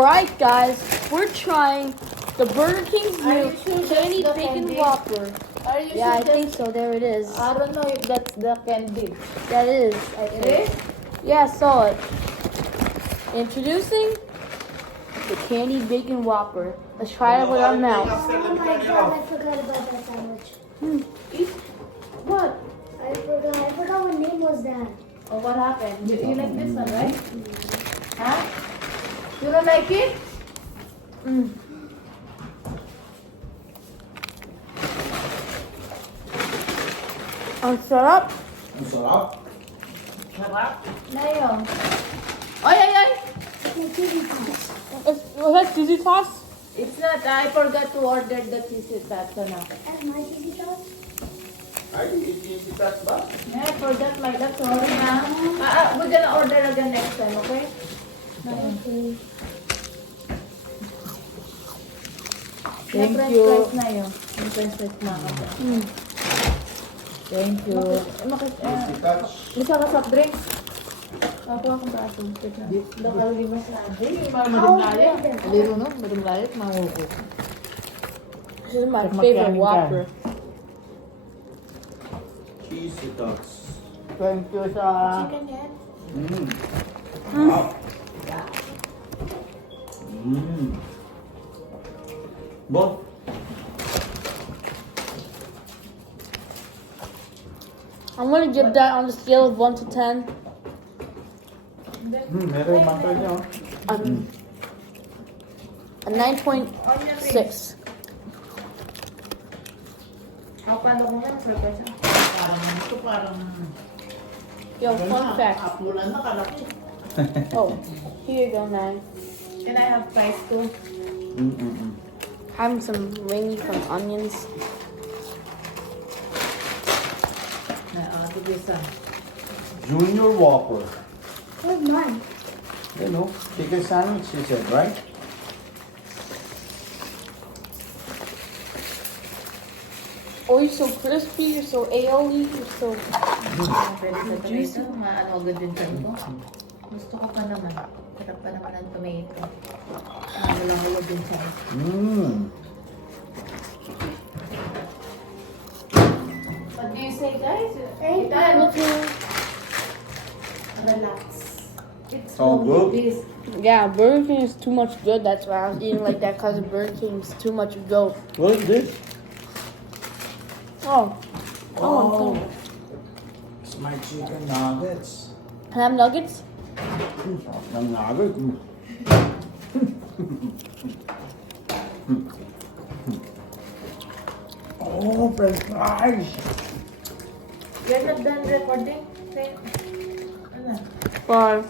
Alright guys, we're trying the Burger King's new Candied Bacon Whopper. Are you Yeah, I sure think so. There it is. I don't know if that's the Candied. That is, I It think. is? Yeah, I saw it. Introducing the Candied Bacon Whopper. Let's try it with our mouth. Oh my god, I forgot about that sandwich. What? I forgot what name was that. Oh, what happened? You like this one, right? Huh? You don't like it? Ang sarap. Ang sarap. Sarap. Nayo. Ay, ay, ay! Was that cheesy sauce? It's not. I forgot to order the cheesy taco now. That's my cheesy sauce. Ay, easy touch ba? Yeah, I forgot my love. Sorry na. We're gonna order again next time, okay? Okay. Thank French you. fries na yun. Yung French fries na ako. Thank you. Easy touch. Isa ka soft drink? Ako akong baso. Dakal limas na. Madumlaya. Liro no? Madumlaya. Mahuko. This is my favorite Whopper. Cheesy touch. Thank you sa... Chicken yan? Wow. Bon. I'm gonna give that on the scale of 1 to 10. Meron yung butter niya. A 9.6. Paano mo yan? Surprise na. Yo, fun fact. Apulan na kalaki. Oh, here you go, 9. Can I have fries too? Having some ringy from onions. Tugisa. Junior Whopper. Where's mine? You know, chicken sandwich you said, right? Oh, you're so crispy, you're so aioli, you're so... Pwede sa tomato. Maano agad din sa ito. Gusto ko pa naman. Sarap pa naman ang tomato. Mahulang-hulag din siya. What do you say, guys? Thank Relax. It's All good? This. Yeah, Burger King is too much good. That's why I was eating like that, because Burger King is too much good. What is this? Oh. Oh. It's my chicken nuggets. Can I have nuggets? Ng nugget. Oh, french fries. You're not done recording? Okay. Ano? 5.